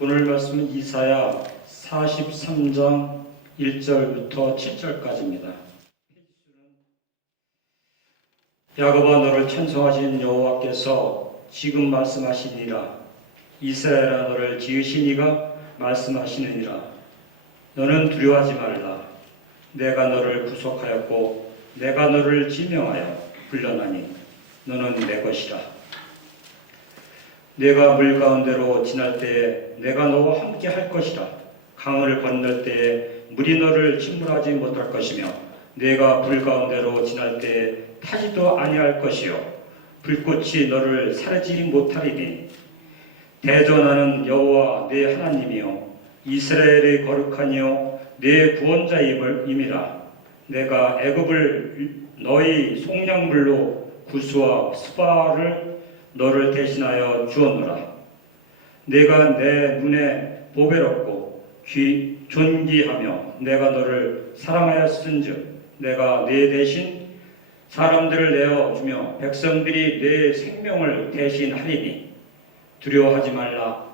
오늘 말씀은 이사야 43장 1절부터 7절까지입니다. 야곱아, 너를 찬송하신 여호와께서 지금 말씀하시니라. 이스라엘아, 너를 지으신 이가 말씀하시느니라. 너는 두려워하지 말라. 내가 너를 구속하였고 내가 너를 지명하여 불러나니 너는 내 것이라. 내가 물 가운데로 지날 때에 내가 너와 함께 할 것이라. 강을 건널 때에 물이 너를 침몰하지 못할 것이며 내가 불 가운데로 지날 때에 타지도 아니할 것이요 불꽃이 너를 사르지 못하리니 대전하는 여호와 내 하나님이요 이스라엘의 거룩하니요 내 구원자임이라. 내가 애굽을 너희 속량물로 구스와 스바를 너를 대신하여 주었노라. 내가 내 눈에 보배롭고 존귀하며 내가 너를 사랑하였은즉 내가 내 대신 사람들을 내어주며 백성들이 내 생명을 대신하리니 두려워하지 말라.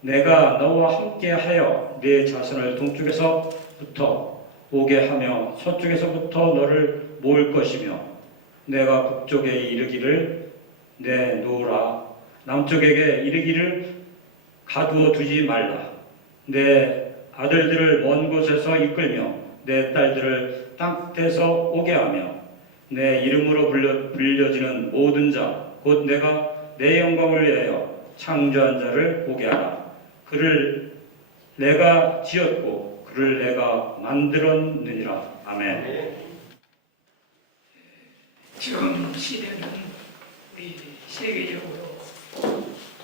내가 너와 함께하여 내 자손을 동쪽에서부터 오게 하며 서쪽에서부터 너를 모을 것이며 내가 북쪽에 이르기를 내놓으라. 남쪽에게 이르기를 가두어 두지 말라. 내 아들들을 먼 곳에서 이끌며 내 딸들을 땅끝에서 오게 하며 내 이름으로 불려지는 모든 자 곧 내가 내 영광을 위하여 창조한 자를 오게 하라. 그를 내가 지었고 그를 내가 만들었느니라. 아멘. 지금 시대는 우리 세계적으로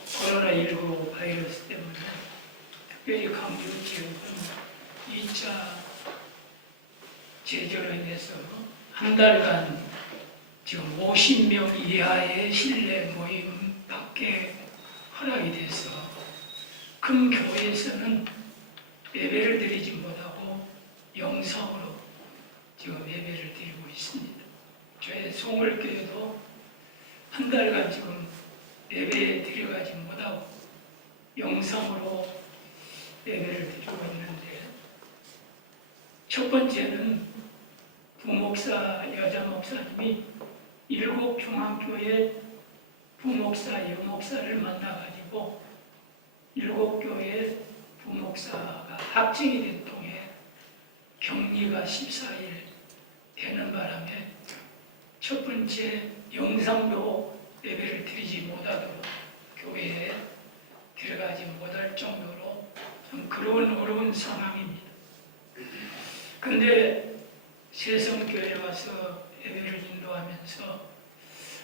코로나19 바이러스 때문에 특별히 강조 지역은 2차 제조로 인해서 한 달간 지금 50명 이하의 실내 모임 밖에 허락이 돼서 큰 교회에서는 예배를 드리지 못하고 영상으로 지금 예배를 드리고 있습니다. 저희 송월교회도 한 달간 지금 예배에 들어가지 못하고 영상으로 예배를 드리고 있는데, 첫 번째는 부목사 여자 목사님이 7중앙교회 부목사 여목사를 만나가지고 7교회 부목사가 합증이 된 통에 격리가 14일 되는 바람에 첫 번째 영상도 예배를 드리지 못하도록 교회에 들어가지 못할 정도로 좀 어려운 상황입니다. 근데 세성교회에 와서 예배를 인도하면서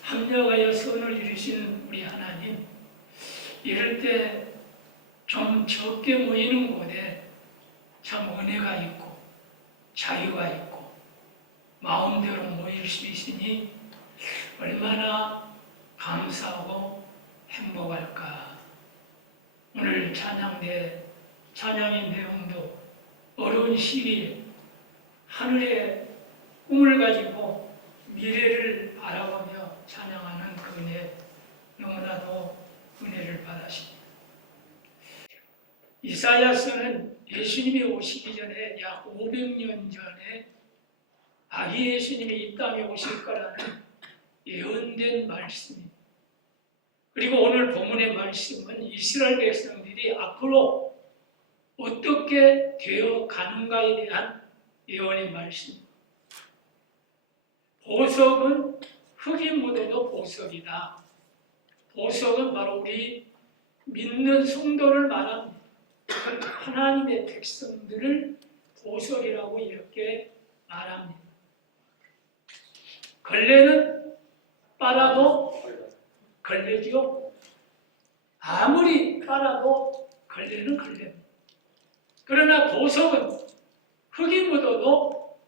합력하여 선을 이루신 우리 하나님, 이럴 때 좀 적게 모이는 곳에 참 은혜가 있고 자유가 있고 마음대로 모일 수 있으니 얼마나 감사하고 행복할까. 오늘 찬양의 내용도 어려운 시기에 하늘의 꿈을 가지고 미래를 바라보며 찬양하는 그 은혜, 너무나도 은혜를 받았습니다. 이사야서는 예수님이 오시기 전에 약 500년 전에 아기 예수님이 이 땅에 오실 거라는 예언된 말씀입니다. 그리고 오늘 본문의 말씀은 이스라엘 백성들이 앞으로 어떻게 되어 가는가에 대한 예언의 말씀입니다. 보석은 흙이 묻어도 보석이다. 보석은 바로 우리 믿는 성도를 말합니다. 하나님의 백성들을 보석이라고 이렇게 말합니다. 걸레는 빨아도 걸레죠. 아무리 빨아도 걸레는 걸레입니다. 그러나 보석은 흙이 묻어도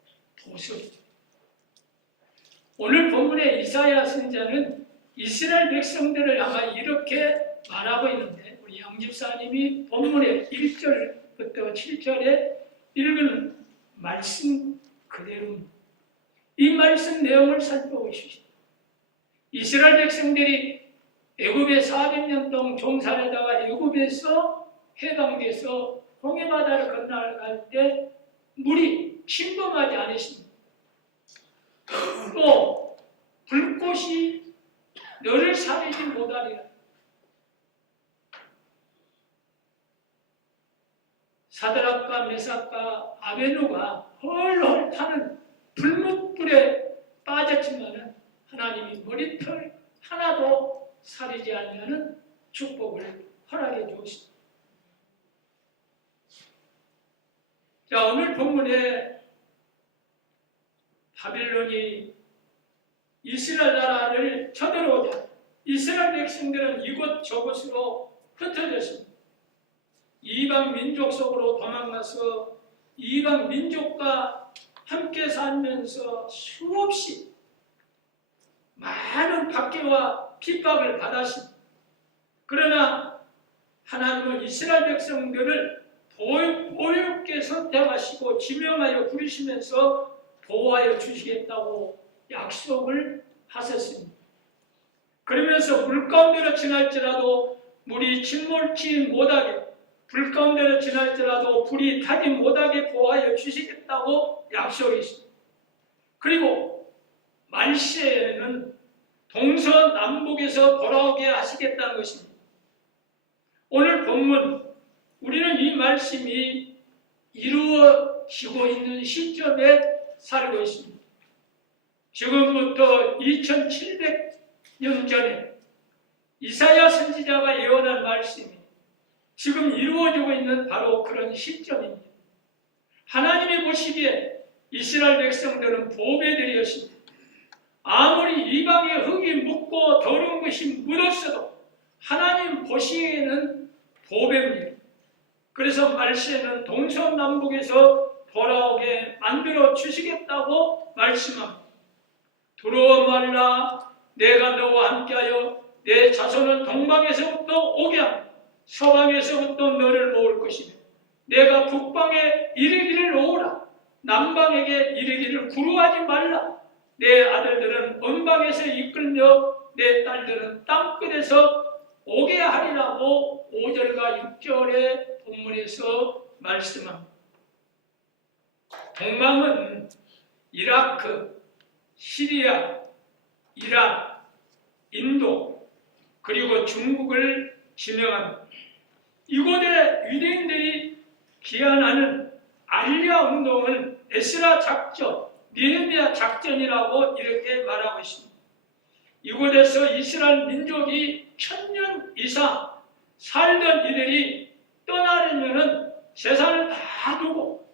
보석이죠. 오늘 본문의 이사야 선지자는 이스라엘 백성들을 향해 이렇게 말하고 있는데, 우리 양집사님이 본문의 1절부터 7절에 읽은 말씀 그대로입니다. 이 말씀 내용을 살펴보십시오. 이스라엘 백성들이 애굽에 400년 동안 종살하다가 애굽에서 해당돼서 홍해바다를 건너갈 때 물이 침범하지 않으십니다. 또 불꽃이 너를 사리지 못하리라. 사드락과 메삭과 아베노가 헐헐 타는 불목불에 빠졌지만은 하나님이 머리털 하나도 사리지 않는 축복을 허락해 주었습니다. 자, 오늘 본문에 바빌론이 이스라엘 나라를 쳐들어오자 이스라엘 백성들은 이곳저곳으로 흩어졌습니다. 이방 민족 속으로 도망가서 이방 민족과 함께 살면서 수없이 많은 박해와 핍박을 받았습니다. 그러나 하나님은 이스라엘 백성들을 보혈께 선택하시고 지명하여 부르시면서 보호하여 주시겠다고 약속을 하셨습니다. 그러면서 물 가운데로 지날지라도 물이 침몰치 못하게, 불 가운데로 지날지라도 불이 타지 못하게 보호하여 주시겠다고 약속했습니다. 그리고 말세에는 동서남북에서 돌아오게 하시겠다는 것입니다. 오늘 본문 우리는 이 말씀이 이루어지고 있는 시점에 살고 있습니다. 지금부터 2700년 전에 이사야 선지자가 예언한 말씀이 지금 이루어지고 있는 바로 그런 시점입니다. 하나님이 보시기에 이스라엘 백성들은 보배들이었습니다. 아무리 이방의 흙이 묻고 더러운 것이 묻었어도 하나님 보시기에는 보배입니다. 그래서 말세는 동서남북에서 돌아오게 만들어 주시겠다고 말씀합니다. 두려워 말라, 내가 너와 함께하여 내 자손은 동방에서부터 오게 하며 서방에서부터 너를 모을 것이며 내가 북방에 이르기를 오라, 남방에게 이르기를 구루하지 말라. 내 아들들은 언방에서 이끌며 내 딸들은 땅끝에서 오게 하리라고 5절과 6절의 본문에서 말씀합니다. 동방은 이라크, 시리아, 이란, 인도, 그리고 중국을 지명합니다. 이곳에 유대인들이 기한하는 알리아 운동은 에스라 작전, 느헤미야 작전이라고 이렇게 말하고 있습니다. 이곳에서 이스라엘 민족이 1000년 이상 살던 이들이 떠나려면 재산을 다 두고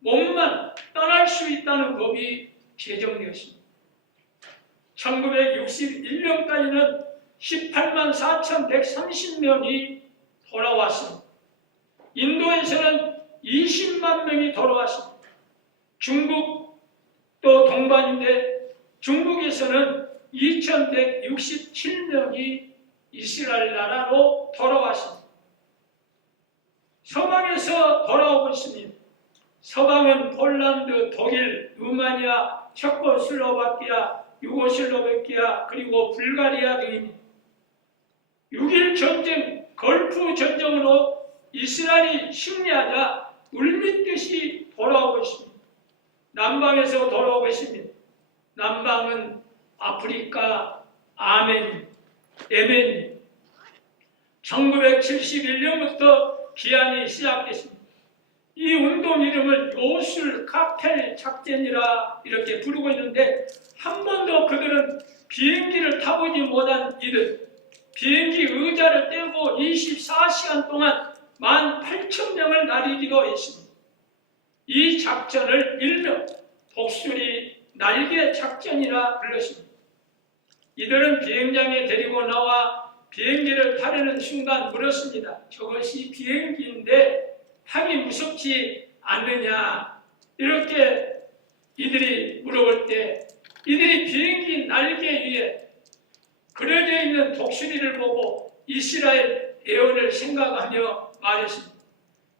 몸만 떠날 수 있다는 법이 제정되었습니다. 1961년까지는 18만 4,130명이 돌아왔습니다. 인도에서는 20만 명이 돌아왔습니다. 중국 또 동반인데 중국에서는 2,167명이 이스라엘 나라로 돌아왔습니다. 서방에서 돌아오고 있습니다. 서방은 폴란드, 독일, 루마니아, 체코슬로바키아, 유고슬로바키아, 그리고 불가리아 등입니다. 6.1 전쟁, 걸프 전쟁으로 이스라엘이 승리하자 울민듯이 돌아오고 있습니다. 남방에서 돌아오고 있습니다. 남방은 아프리카, 예멘. 1971년부터 기한이 시작됐습니다. 이 운동 이름을 요술 칵텔 작전이라 이렇게 부르고 있는데 한 번도 그들은 비행기를 타보지 못한 이들, 비행기 의자를 떼고 24시간 동안 18,000명을 날리기도 했습니다. 이 작전을 일명 독수리 날개 작전이라 불렀습니다. 이들은 비행장에 데리고 나와 비행기를 타려는 순간 물었습니다. 저것이 비행기인데 타기 무섭지 않느냐? 이렇게 이들이 물어볼 때 이들이 비행기 날개 위에 그려져 있는 독수리를 보고 이스라엘 예언을 생각하며 말했습니다.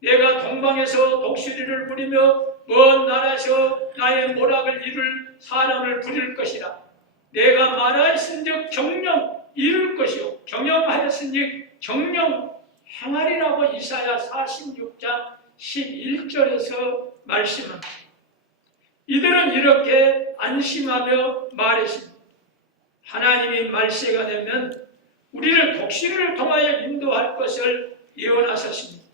내가 동방에서 독수리를 부리며 먼 나라에서 나의 모락을 이룰 사람을 부릴 것이라. 내가 말하였은즉 정령 이룰 것이요 경영하였은즉 정령 행하리라고 이사야 46장 11절에서 말씀합니다. 이들은 이렇게 안심하며 말했습니다. 하나님이 말세가 되면 우리를 독수리를 통하여 인도할 것을 예언하셨습니다.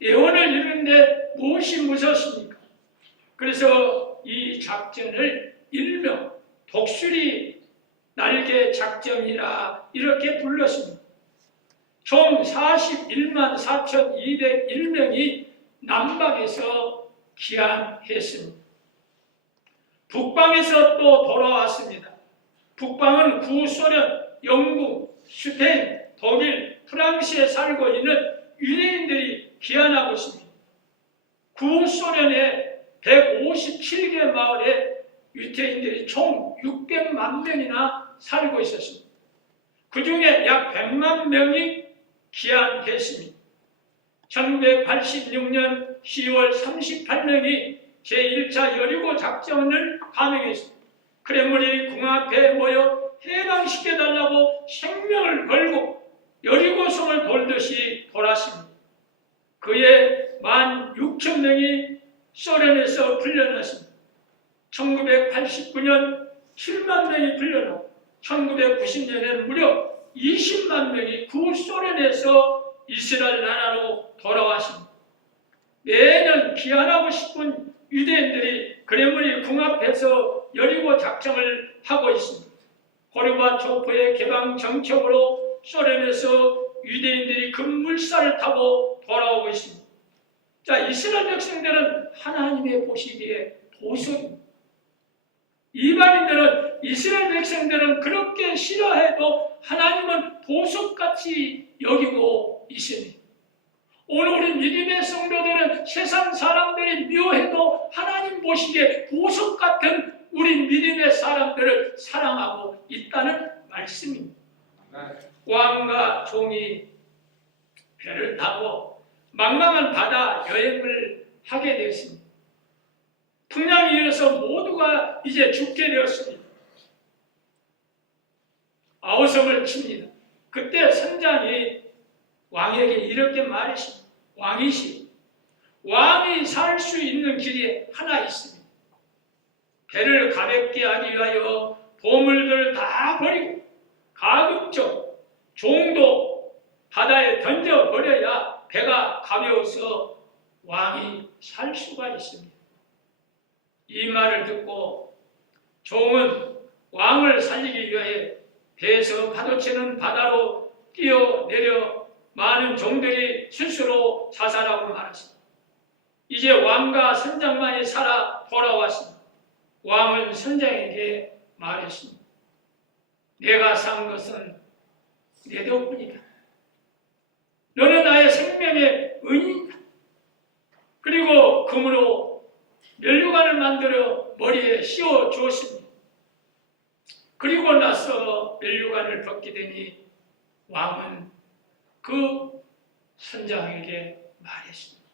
예언을 이루는데 무엇이 무섭습니까? 그래서 이 작전을 일명 독수리 날개 작전이라 이렇게 불렀습니다. 총 41만 4,201명이 남방에서 귀환했습니다. 북방에서 또 돌아왔습니다. 북방은 구소련, 영국, 스페인, 독일, 프랑스에 살고 있는 유대인들이 귀환하고 있습니다. 구소련의 157개 마을에 유대인들이 총 600만 명이나 살고 있었습니다. 그 중에 약 100만 명이 귀환했습니다. 1986년 10월 38명이 제1차 여리고 작전을 감행했습니다. 크렘린이 궁 앞에 모여 해방시켜달라고 생명을 걸고 여리고성을 돌듯이 돌았습니다. 그의 16,000명이 소련에서 풀려났습니다. 1989년 7만 명이 풀려나고 1990년에는 무려 20만 명이 구소련에서 이스라엘 나라로 돌아왔습니다. 매년 귀환하고 싶은 유대인들이 크렘린 궁 앞에서 여리고 작전을 하고 있습니다. 고르바초프의 개방 정책으로 소련에서 유대인들이 급물살을 타고 돌아오고 있습니다. 자, 이스라엘 백성들은 하나님의 보시기에 보석입니다. 이방인들은 이스라엘 백성들은 그렇게 싫어해도 하나님은 보석같이 여기고 있습니다. 오늘 우리 믿음의 성도들은 세상 사람들이 미워해도 하나님 보시기에 보석 같은 우리 믿음의 사람들을 사랑하고 있다는 말씀입니다. 왕과 종이 배를 타고 망망한 바다 여행을 하게 되었습니다. 풍랑이 일어서 모두가 이제 죽게 되었습니다. 아우성을 칩니다. 그때 선장이 왕에게 이렇게 말했습니다. 왕이 살 수 있는 길이 하나 있습니다. 배를 가볍게 하기 위하여 보물들 다 버리고 가급적 종도 바다에 던져버려야 배가 가벼워서 왕이 살 수가 있습니다. 이 말을 듣고 종은 왕을 살리기 위해 배에서 파도치는 바다로 뛰어내려 많은 종들이 스스로 자살하고 말았습니다. 이제 왕과 선장만이 살아 돌아왔습니다. 왕은 선장에게 말했습니다. 내가 산 것은 내 덕분이다. 너는 나의 생명의 은인이다. 그리고 금으로 면류관을 만들어 머리에 씌워 주었습니다. 그리고 나서 면류관을 벗게 되니 왕은 그 선장에게 말했습니다.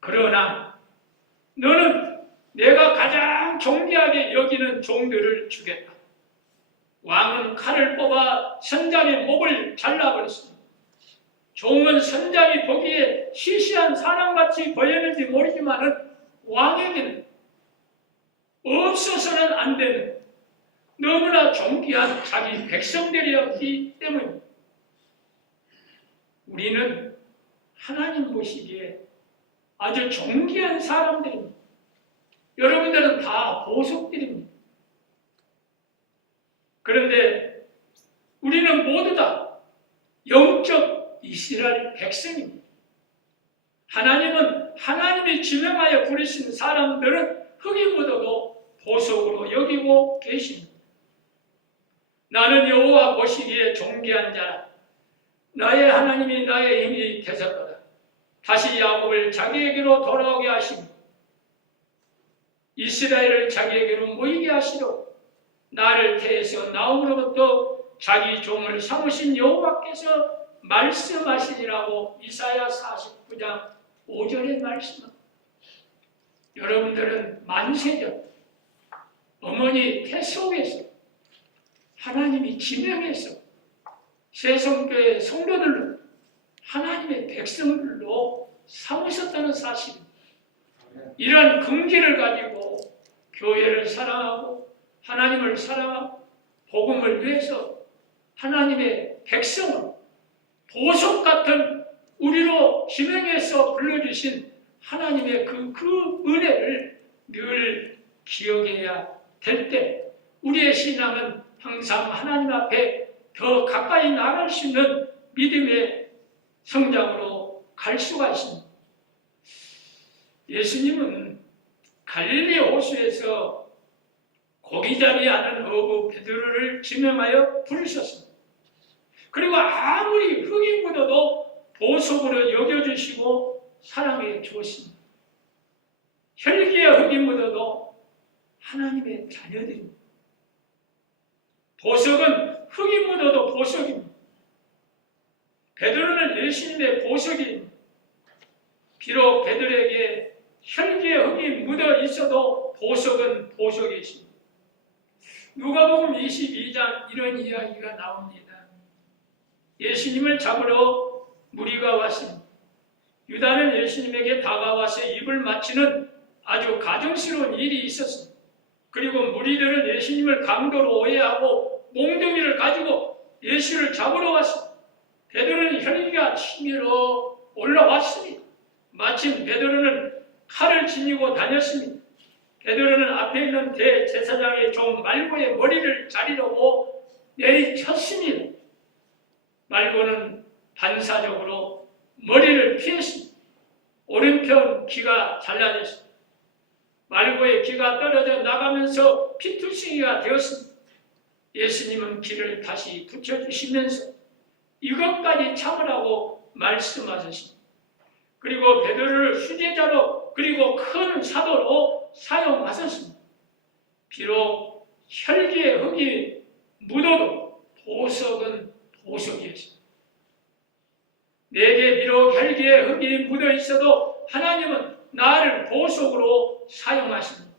그러나 너는 내가 가장 존귀하게 여기는 종들을 주겠다. 왕은 칼을 뽑아 선장의 목을 잘라버렸습니다. 종은 선장이 보기에 시시한 사람같이 보였는지 모르지만은 왕에게는 없어서는 안 되는 너무나 존귀한 자기 백성들이었기 때문입니다. 우리는 하나님 보시기에 아주 존귀한 사람들입니다. 여러분들은 다 보석들입니다. 그런데 우리는 모두 다 영적 이스라엘 백성입니다. 하나님은 하나님이 지명하여 부르신 사람들은 흙이 묻어도 보석으로 여기고 계십니다. 나는 여호와 보시기에 존귀한 자라. 나의 하나님이 나의 힘이 되셨도다. 다시 야곱을 자기에게로 돌아오게 하시며 이스라엘을 자기에게로 모이게 하시려 나를 태에서 나옴으로부터 자기 종을 삼으신 여호와께서 말씀하시니라고 이사야 49장 5절에 말씀합니다. 여러분들은 만세전 어머니 태 속에서 하나님이 지명해서 새성교회 성도들로 하나님의 백성들로 삼으셨다는 사실, 이러한 긍지를 가지고 교회를 사랑하고 하나님을 사랑하고 복음을 위해서 하나님의 백성을 보석 같은 우리로 지명해서 불러주신 하나님의 그 은혜를 늘 기억해야 될 때 우리의 신앙은 항상 하나님 앞에 더 가까이 나갈 수 있는 믿음의 성장으로 갈 수가 있습니다. 예수님은 갈릴리 호수에서 고기잡이 하는 어부 베드로를 지명하여 부르셨습니다. 그리고 아무리 흙이 묻어도 보석으로 여겨주시고 사랑해 주었습니다. 혈기에 흙이 묻어도 하나님의 자녀들입니다. 보석은 흙이 묻어도 보석입니다. 베드로는 예수님의 보석입니다. 비록 베드로에게 혈기에 흙이 묻어 있어도 보석은 보석이 있습니다. 누가복음 22장 이런 이야기가 나옵니다. 예수님을 잡으러 무리가 왔습니다. 유다는 예수님에게 다가와서 입을 맞추는 아주 가증스러운 일이 있었습니다. 그리고 무리들은 예수님을 강도로 오해하고 몽둥이를 가지고 예수를 잡으러 왔습니다. 베드로는 혈기가 치밀어 올라왔습니다. 마침 베드로는 칼을 지니고 다녔습니다. 베드로는 앞에 있는 대제사장의 종 말고의 머리를 자르려고 내리쳤습니다. 말고는 반사적으로 머리를 피했습니다. 오른편 귀가 잘라졌습니다. 말고의 귀가 떨어져 나가면서 피투성이가 되었습니다. 예수님은 귀를 다시 붙여주시면서 이것까지 참으라고 말씀하셨습니다. 그리고 베드로를 수제자로 그리고 큰 사도로 사용하셨습니다. 비록 혈기에 흙이 묻어도 보석은 보석이었습니다. 내게 비록 혈기에 흙이 묻어 있어도 하나님은 나를 보석으로 사용하십니다.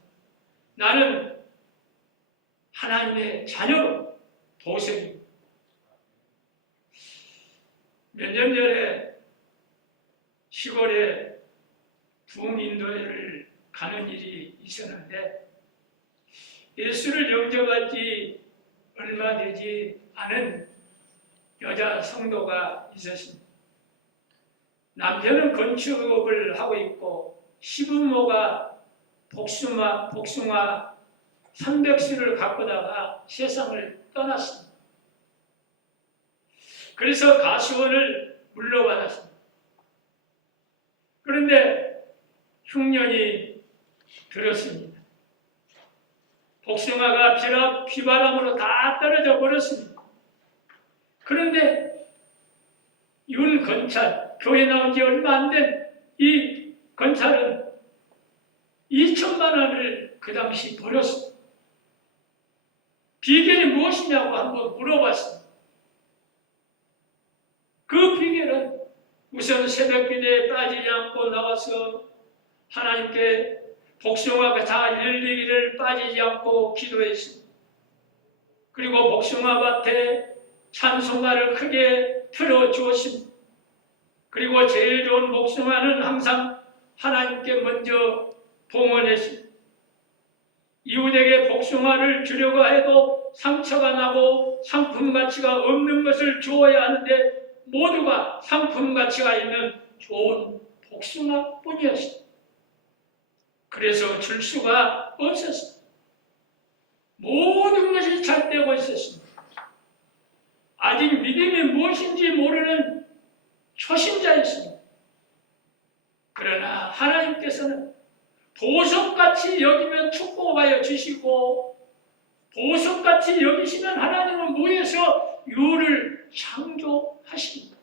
나는 하나님의 자녀로 보석입니다. 몇 년 전에 시골에 북인도를 가는 일이 있었는데 예수를 영접한 지 얼마 되지 않은 여자 성도가 있었습니다. 남편은 건축업을 하고 있고 시부모가 복숭아 300수를 가꾸다가 세상을 떠났습니다. 그래서 가수원을 물려받았습니다. 그런데 흉년이 들었습니다. 복숭아가 비바람으로 다 떨어져 버렸습니다. 그런데 윤건찰, 교회 나온 지 얼마 안 된 이 건찰은 2천만 원을 그 당시 벌었습니다. 비결이 무엇이냐고 한번 물어봤습니다. 그 비결은 우선 새벽기도에 빠지지 않고 나와서 하나님께 복숭아가 잘 열리기를 빠지지 않고 기도했습니다. 그리고 복숭아밭에 찬송가를 크게 틀어주었습니다. 그리고 제일 좋은 복숭아는 항상 하나님께 먼저 봉헌했습니다. 이웃에게 복숭아를 주려고 해도 상처가 나고 상품 가치가 없는 것을 주어야 하는데 모두가 상품 가치가 있는 좋은 복숭아뿐이었습니다. 그래서 줄 수가 없었습니다. 모든 것이 잘 되고 있었습니다. 아직 믿음이 무엇인지 모르는 초신자였습니다. 그러나 하나님께서는 보석같이 여기면 축복하여 주시고 보석같이 여기시면 하나님은 무에서 유를 창조하십니다.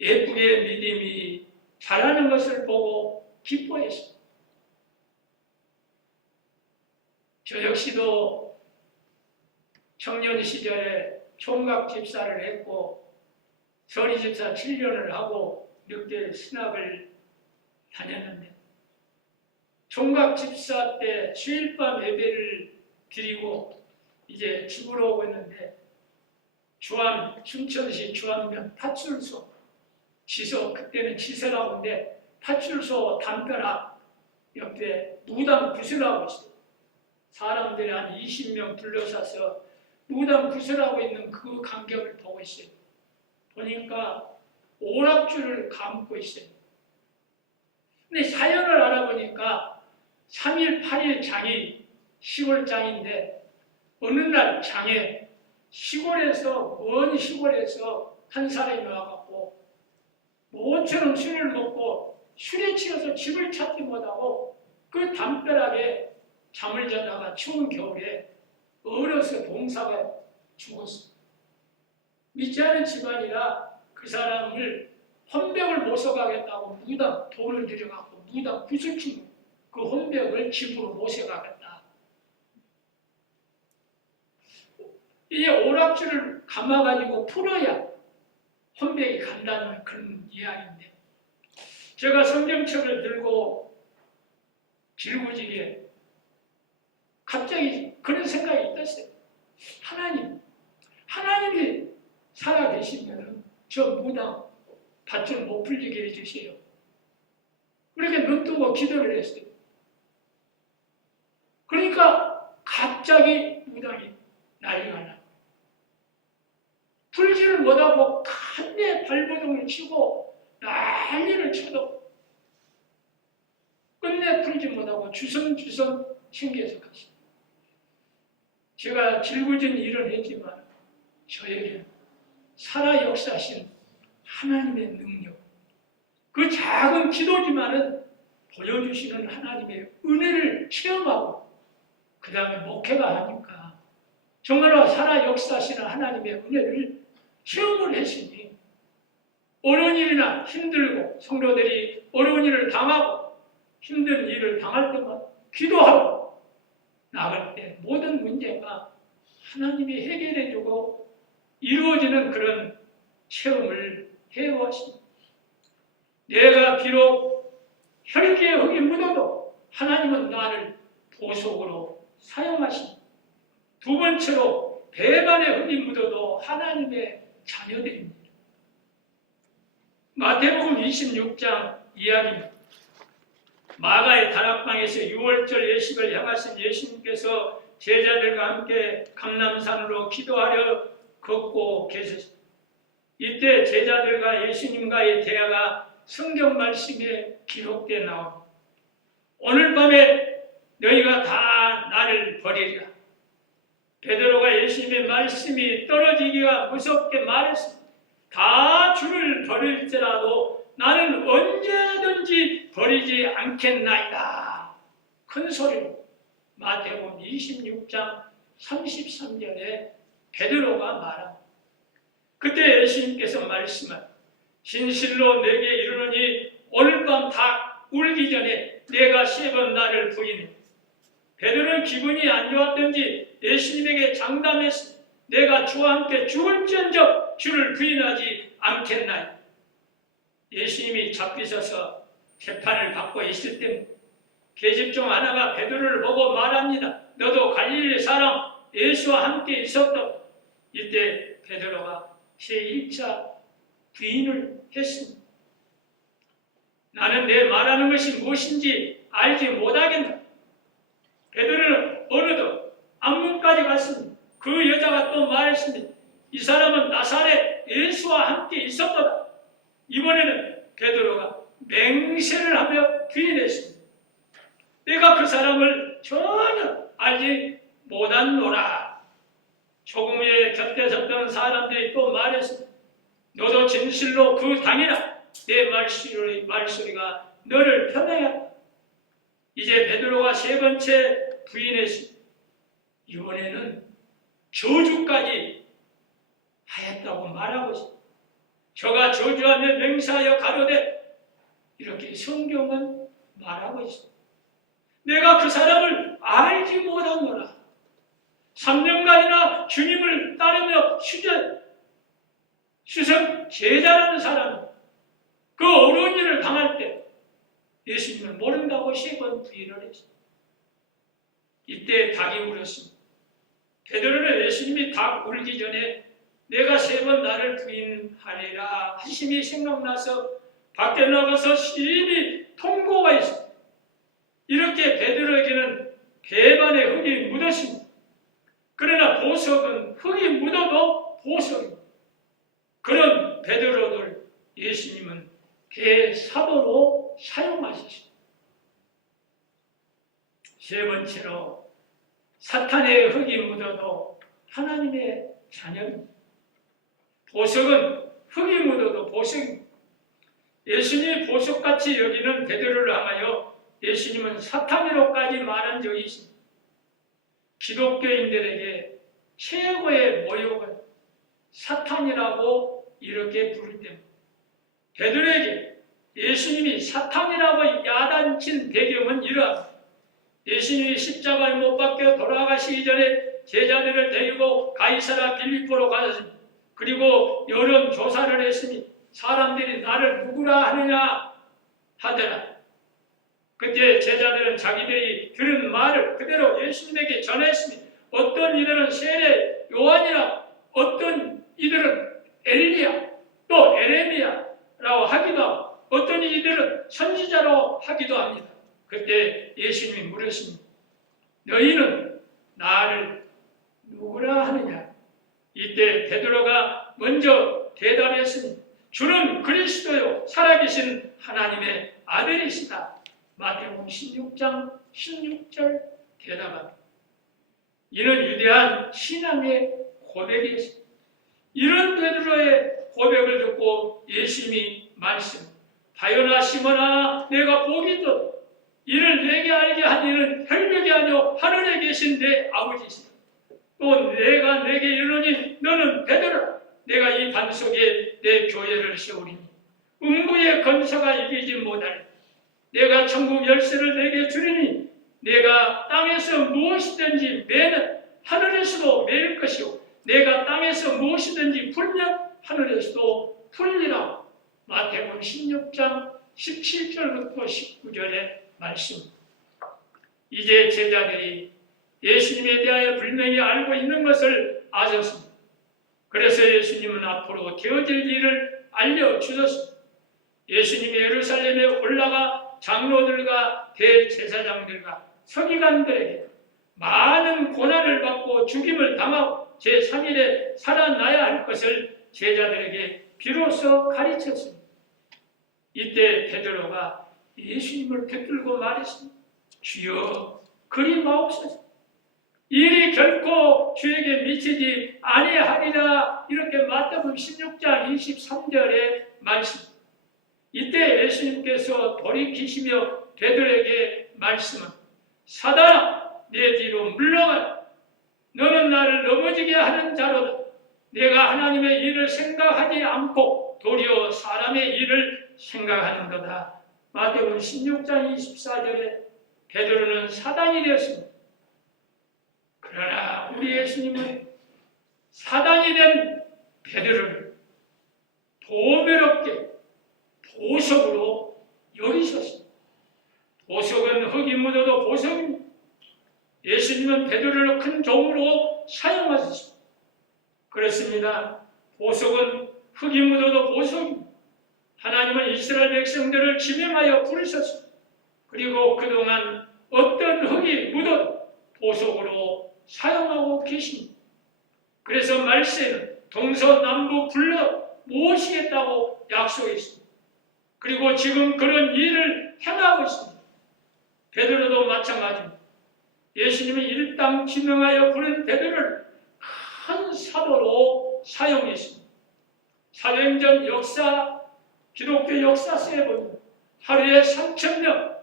예쁘게 믿음이 자라는 것을 보고 기뻐했습니다. 저 역시도 청년 시절에 총각 집사를 했고 서리 집사 7년을 하고 늑대 신학을 다녔는데 총각 집사 때 주일밤 예배를 드리고 이제 집으로 오고 있는데 춘천시 주안면 파출소 지소, 그때는 지소라고 하는데 파출소 담벼락 옆에 무당 구슬하고 있어요. 사람들이 한 20명 둘러싸서 무당 구슬하고 있는 그 광경을 보고 있어요. 보니까 오락줄을 감고 있어요. 근데 사연을 알아보니까 3일, 8일 장이 시골장인데 어느 날 장에 시골에서 먼 시골에서 한 사람이 와갖고 모처럼 술을 먹고 술에 취해서 집을 찾지 못하고 그 담벼락에 잠을 자다가 추운 겨울에 얼어서 동사가 죽었어. 믿지 않은 집안이라 그 사람을 헌병을 모셔가겠다고 무당 돈을 들여갖고 무당 구슬친 그 헌병을 집으로 모셔가겠다. 이 오락줄을 감아가지고 풀어야 헌병이 간다는 그런 이야기인데 제가 성경책을 들고 질구지게 갑자기 그런 생각이 있었어요. 하나님이 살아계시면 저 무당 밧줄 못 풀리게 해주세요. 그렇게 눈 뜨고 기도를 했어요. 그러니까 갑자기 무당이 난리가 나. 풀지를 못하고 간내 발버둥을 치고 난리를 쳐도 끝내 풀지 못하고 주섬주섬 챙겨서 갔어요. 제가 질구진 일을 했지만 저에게 살아 역사하신 하나님의 능력, 그 작은 기도지만은 보여주시는 하나님의 은혜를 체험하고 그 다음에 목회가 하니까 정말로 살아 역사하시는 하나님의 은혜를 체험을 했으니 어려운 일이나 힘들고 성도들이 어려운 일을 당하고 힘든 일을 당할 때만 기도하고 나갈 때 모든 문제가 하나님이 해결해주고 이루어지는 그런 체험을 해왔습니다. 내가 비록 혈기에 흙이 묻어도 하나님은 나를 보석으로 사용하십니다. 두 번째로 배반의 흙이 묻어도 하나님의 자녀들입니다. 마태복음 26장 이야기입니다. 마가의 다락방에서 6월절 예식을 향하신 예수님께서 제자들과 함께 감람산으로 기도하려 걷고 계셨습니다. 이때 제자들과 예수님과의 대화가 성경 말씀에 기록되어 나옵니다. 오늘 밤에 너희가 다 나를 버리리라. 베드로가 예수님의 말씀이 떨어지기가 무섭게 말했습니다. 다 주를 버릴지라도 나는 언제든지 버리지 않겠나이다. 큰 소리로 마태복음 26장 33절에 베드로가 말합니다. 그때 예수님께서 말씀하시되 진실로 내게 이르노니 오늘 밤 다 울기 전에 내가 3번 나를 부인해. 베드로는 기분이 안 좋았던지 예수님에게 장담했습니다. 내가 주와 함께 죽을지언정 주를 부인하지 않겠나요? 예수님이 잡히셔서 재판을 받고 있을 때 계집종 하나가 베드로를 보고 말합니다. 너도 갈릴리 사람 예수와 함께 있었다. 이때 베드로가 제1차 부인을 했습니다. 나는 내 말하는 것이 무엇인지 알지 못하겠다. 베드로는 어느덧 앞문까지 갔습니다. 그 여자가 또 말했습니다. 이 사람은 나사렛 예수와 함께 있었다. 이번에는 베드로가 맹세를 하며 부인했습니다. 내가 그 사람을 전혀 알지 못하노라. 조금 후에 곁에 섰던 사람들이 또 말했습니다. 너도 진실로 그 당이나 내 말소리가 너를 편하였다. 이제 베드로가 3번째 부인했습니다. 이번에는 저주까지 하였다고 말하고 있습니다. 저가 저주하며 맹세하여 가로되 이렇게 성경은 말하고 있습니다. 내가 그 사람을 알지 못하노라. 3년간이나 주님을 따르며 수석 제자라는 사람, 그 어려운 일을 당할 때 예수님을 모른다고 3번 부인을 했습니다. 이때 닭이 울었습니다. 베드로는 예수님이 닭 울기 전에 내가 3번 나를 부인하리라 하심이 생각나서 밖에 나가서 심히 통고가 있습니다. 이렇게 베드로에게는 배반의 흙이 묻었습니다. 그러나 보석은 흙이 묻어도 보석입니다. 그런 베드로를 예수님은 대사도로 사용하셨습니다. 세 번째로 사탄의 흙이 묻어도 하나님의 자녀입니다. 보석은 흙이 묻어도 보석입니다. 예수님이 보석같이 여기는 베드로를 향하여 예수님은 사탄이로까지 말한 적이 있습니다. 기독교인들에게 최고의 모욕은 사탄이라고 이렇게 부를 때입니다. 베드로에게 예수님이 사탄이라고 야단친 배경은 이러합니다. 예수님이 십자가에 못 박혀 돌아가시기 전에 제자들을 데리고 가이사라 빌립보로 가셨습니다. 그리고 여론 조사를 했으니 사람들이 나를 누구라 하느냐 하더라. 그때 제자들은 자기들이 들은 말을 그대로 예수님에게 전했습니다. 어떤 이들은 세례 요한이라, 어떤 이들은 엘리야, 또 에레미야라고 하기도 하고, 어떤 이들은 선지자로 하기도 합니다. 그때 예수님이 물으십니다. 너희는 나를 누구라 하느냐? 이때 베드로가 먼저 대답했습니다. 주는 그리스도요 살아계신 하나님의 아들이시다. 마태복음 16장 16절 대답합니다. 이는 위대한 신앙의 고백이었습니다. 이런 베드로의 고백을 듣고 예수님이 말씀, 바요나 시몬아 내가 복이 있도다. 이를 내게 알게 한 이는 혈육이 아니오 하늘에 계신 내 아버지시다. 또 내가 내게 이르노니 너는 베드로라. 내가 이 반 속에 내 교회를 세우리니 음부의 권세가 이기지 못하리. 내가 천국 열쇠를 내게 주리니 내가 땅에서 무엇이든지 매는 하늘에서도 매일 것이요 내가 땅에서 무엇이든지 풀면 하늘에서도 풀리라. 마태복음 16장 17절부터 19절의 말씀. 이제 제자들이 예수님에 대하여 분명히 알고 있는 것을 아셨습니다. 그래서 예수님은 앞으로 되어질 일을 알려주셨습니다. 예수님이 예루살렘에 올라가 장로들과 대제사장들과 서기관들에게 많은 고난을 받고 죽임을 당하고 제3일에 살아나야 할 것을 제자들에게 비로소 가르쳤습니다. 이때 베드로가 예수님을 붙들고 말했습니다. 주여 그리 마옵소서. 일이 결코 주에게 미치지 아니하리라. 이렇게 마태복음 16장 23절의 말씀. 이때 예수님께서 돌이키시며 베드로에게 말씀은 사단아 내 뒤로 물러가라. 너는 나를 넘어지게 하는 자로다. 내가 하나님의 일을 생각하지 않고 도리어 사람의 일을 생각하는 거다. 마태복음 16장 24절에 베드로는 사단이 되었습니다. 그러나 우리 예수님은 사단이 된 베드로를 보배롭게 보석으로 여기셨습니다. 보석은 흙이 묻어도 보석입니다. 예수님은 베드로를 큰 종으로 사용하셨습니다. 그렇습니다. 보석은 흙이 묻어도 보석입니다. 하나님은 이스라엘 백성들을 지명하여 부르셨습니다. 그리고 그동안 어떤 흙이 묻어도 보석으로 사용하고 계십니다. 그래서 말세는 동서남북 불러 모시겠다고 약속했습니다. 그리고 지금 그런 일을 행하고 있습니다. 베드로도 마찬가지입니다. 예수님이 일당 지명하여 부른 베드로를 큰 사도로 사용했습니다. 사도행전 역사, 기독교 역사서에 보면 하루에 3,000명,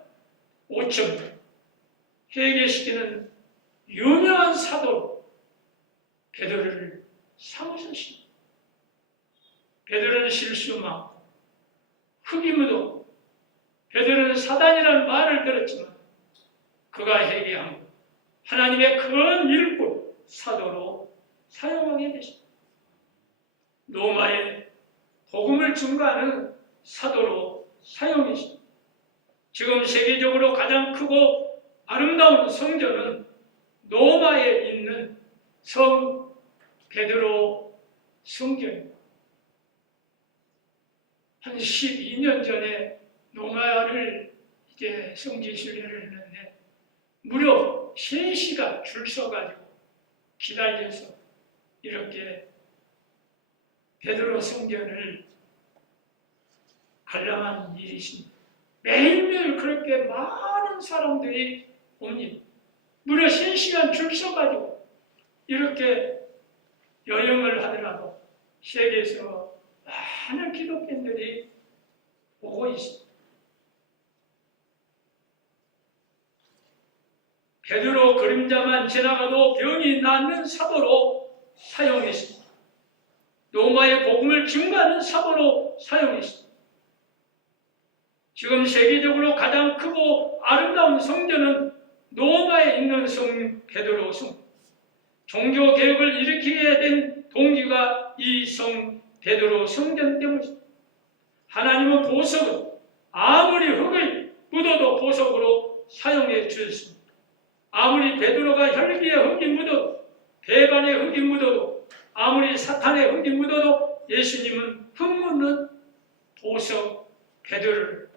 5,000명 회개시키는 유명한 사도로 베드로를 삼으셨습니다. 베드로는 실수 많고 흙이 묻었고 베드로는 사단이라는 말을 들었지만 그가 회개하고 하나님의 큰 일꾼 사도로 사용하게 되십니다. 로마에 복음을 증거하는 사도로 사용했습니다. 지금 세계적으로 가장 크고 아름다운 성전은 로마에 있는 성 베드로 성경입니다. 한 12년 전에 노마야를 이제 성지순례를 했는데 무려 3시간 줄 서가지고 기다려서 이렇게 베드로 성전을 관람한 일이 있습니다. 매일매일 그렇게 많은 사람들이 옵니다. 무려 3시간 줄 서가지고 이렇게 여행을 하더라도 세계에서 많은 기독교인들이 오고 있습니다. 베드로 그림자만 지나가도 병이 낫는 사도로 사용했습니다. 로마의 복음을 증거하는 사도로 사용했습니다. 지금 세계적으로 가장 크고 아름다운 성전은 로마에 있는 성 베드로 성. 종교 개혁을 일으키게 된 동기가 이 성 베드로 성전 때문입니다. 하나님은 보석은 아무리 흙을 묻어도 보석으로 사용해 주셨습니다. 아무리 베드로가 혈기에 흙이 묻어도, 배반에 흙이 묻어도, 아무리 사탄의 흙이 묻어도 예수님은 흙 묻는 보석 베드로를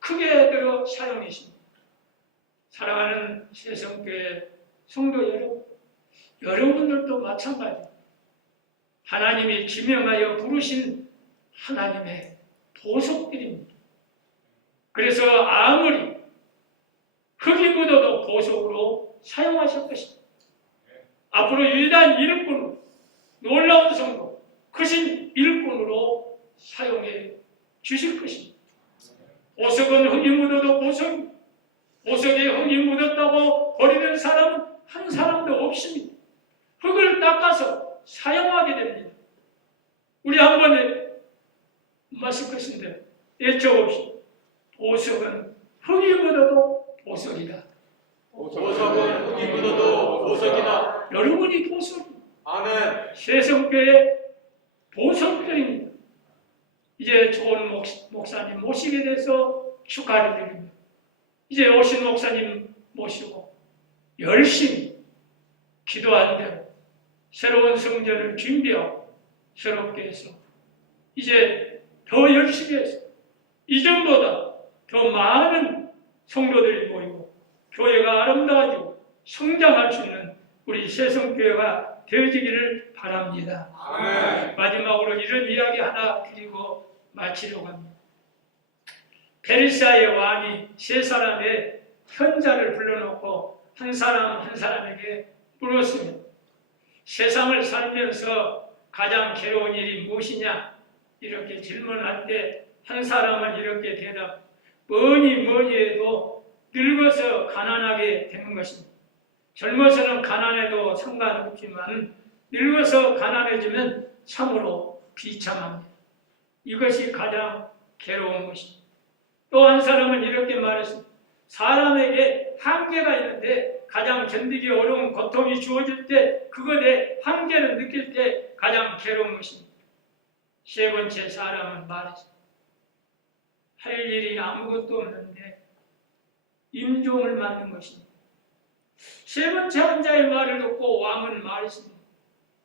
크게 들어 사용하십니다. 사랑하는 새성교회 성도 여러분, 여러분들도 마찬가지입니다. 하나님이 지명하여 부르신 하나님의 보석들입니다. 그래서 아무리 흙이 묻어도 보석으로 사용하실 것입니다. 앞으로 유일한 일꾼으로, 놀라운 성도, 크신 일꾼으로 사용해 주실 것입니다. 보석은 흙이 묻어도 보석입니다. 보석에 흙이 묻었다고 버리는 사람은 한 사람도 없습니다. 흙을 닦아서 사용하게 됩니다. 우리 한 번에 마실 것인데 애처없이 보석은 흙이 묻어도 보석이다. 보석은 흙이 묻어도 보석이다. 여러분이 보석입니다. 아멘. 새성교의 보석들입니다. 이제 좋은 목사님 모시게 돼서 축하를 드립니다. 이제 오신 목사님 모시고 열심히 기도한 대로 새로운 성전을 준비하고 새롭게 해서 이제 더 열심히 해서 이전보다 더 많은 성도들이 모이고 교회가 아름다워지고 성장할 수 있는 우리 새성교회가 되어지기를 바랍니다. 아멘. 마지막으로 이런 이야기 하나 드리고 마치려고 합니다. 페르시아의 왕이 세 사람의 현자를 불러놓고 한 사람 한 사람에게 물었습니다. 세상을 살면서 가장 괴로운 일이 무엇이냐? 이렇게 질문할 때 한 사람은 이렇게 대답, 뭐니 해도 늙어서 가난하게 되는 것입니다. 젊어서는 가난해도 상관없지만 늙어서 가난해지면 참으로 비참합니다. 이것이 가장 괴로운 것입니다. 또 한 사람은 이렇게 말했습니다. 사람에게 한계가 있는데 가장 견디기 어려운 고통이 주어질 때 그것에 한계를 느낄 때 가장 괴로운 것입니다. 세 번째 사람은 말했습니다. 할 일이 아무것도 없는데 임종을 맞는 것입니다. 세 번째 환자의 말을 듣고 왕은 말했습니다.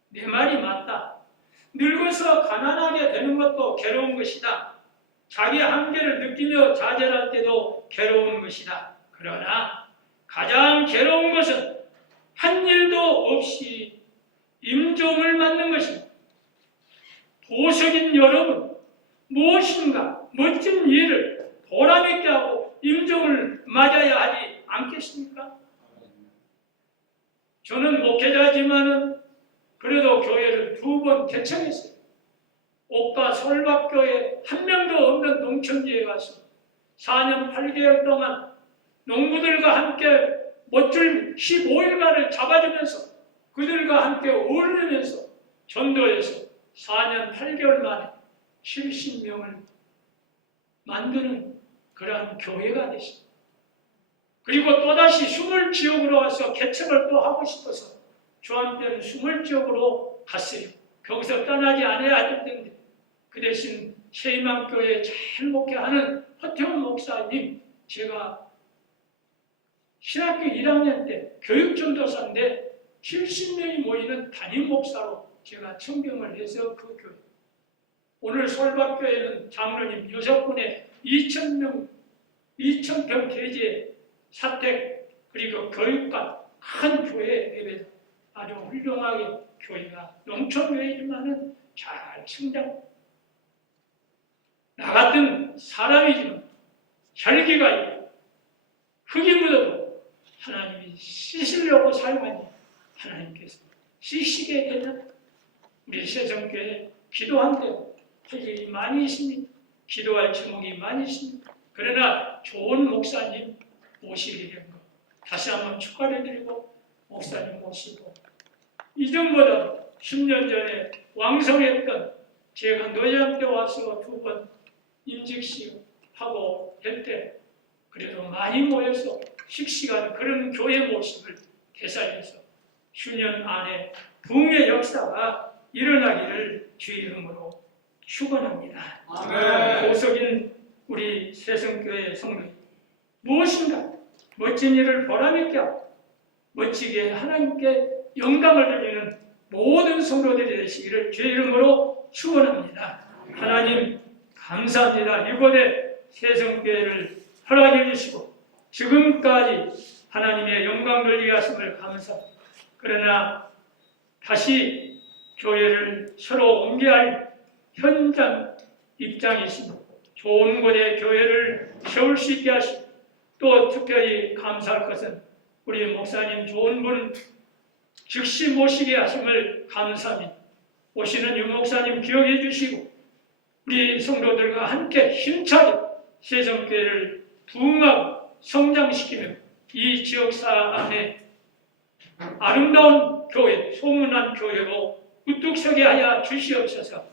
내 말이 맞다. 늙어서 가난하게 되는 것도 괴로운 것이다. 자기 한계를 느끼며 좌절할 때도 괴로운 것이다. 그러나 가장 괴로운 것은 한 일도 없이 임종을 맞는 것입니다. 보석인 여러분, 무엇인가 멋진 일을 보람있게 하고 임종을 맞아야 하지 않겠습니까? 저는 목회자지만은 그래도 교회를 2번 개척했어요. 옥가 설박교회 한 명도 없는 농촌지에 가서 4년 8개월 동안 농부들과 함께 멋줄 15일간을 잡아주면서 그들과 함께 어울리면서 전도해서 4년 8개월 만에 70명을 만드는 그러한 교회가 됐습니다. 그리고 또다시 수물지역으로 와서 개척을 또 하고 싶어서 저한테는 수물지역으로 갔어요. 거기서 떠나지 않아야 할 텐데 그 대신 새희망교회 잘 목회하는 허태원 목사님, 제가 신학교 1학년 때 교육전도사인데 70명이 모이는 담임 목사로 제가 청경을 해서 그 교회 오늘 솔밭교회는 장로님 6분에 2,000평 대지 사택 그리고 교육관 큰 교회 예배 아주 훌륭하게 교회가 농촌교회지만은 잘 성장. 나 같은 사람이지만 혈기가 있고 흙이 묻어도 하나님이 씻으려고 사용하니 하나님께서 씻시게 되는 우리 세성교회 기도한대요. 할 일이 많이 있습니다. 기도할 제목이 많이 있습니다. 그러나 좋은 목사님 모시게 된 것 다시 한번 축하를 드리고 목사님 모시고 이전보다 10년 전에 왕성했던 제가 노예함 때 와서 2번 임직식하고 할 때 그래도 많이 모여서 식시간 그런 교회 모습을 되살려서 10년 안에 붕의 역사가 일어나기를 주의 이름으로 축원합니다. 아멘. 보석인 우리 세성교회 성도님 무엇인가 멋진 일을 보람있게 하고 멋지게 하나님께 영광을 돌리는 모든 성도들이 되시기를 주의 이름으로 축원합니다. 하나님 감사합니다. 이곳에 세성교회를 허락해 주시고 지금까지 하나님의 영광 돌리게 하심을 감사합니다. 그러나 다시 교회를 서로 옮겨야 할 현장 입장이십니다. 좋은 곳에 교회를 세울 수 있게 하시고 또 특별히 감사할 것은 우리 목사님 좋은 분 즉시 모시게 하심을 감사합니다. 오시는 유 목사님 기억해 주시고 우리 성도들과 함께 힘차게 세성교회를 부흥하고 성장시키며 이 지역사 안에 아름다운 교회, 소문난 교회로 우뚝 서게 하여 주시옵소서.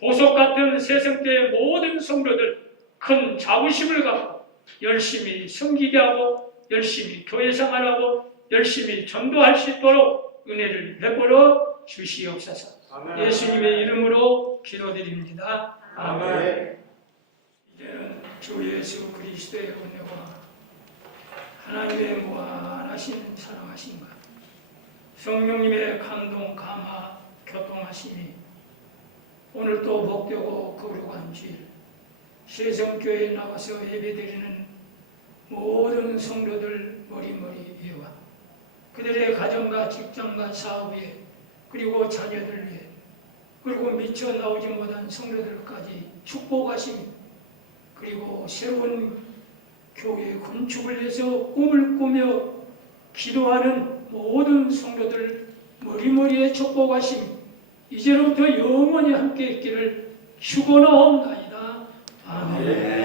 보석 같은 세성교회 모든 성도들 큰 자부심을 갖고 열심히 섬기게 하고 열심히 교회 생활하고 열심히 전도할 수 있도록 은혜를 베풀어 주시옵소서. 아멘. 예수님의 이름으로 기도드립니다. 아멘. 아멘. 이제는 주 예수 그리스도의 은혜와 하나님의 무한하신 사랑하심과 성령님의 감동, 감화, 교통하심이 오늘도 복되고 거룩한 주일 세성교회에 나와서 예배드리는 모든 성도들 머리머리 위와 그들의 가정과 직장과 사업에 그리고 자녀들 위해 그리고 미처 나오지 못한 성도들까지 축복하심 그리고 새로운 교회 건축을 위해서 꿈을 꾸며 기도하는 모든 성도들 머리머리에 축복하심 이제로부터 영원히 함께 있기를 축원하옵나이다. 아멘.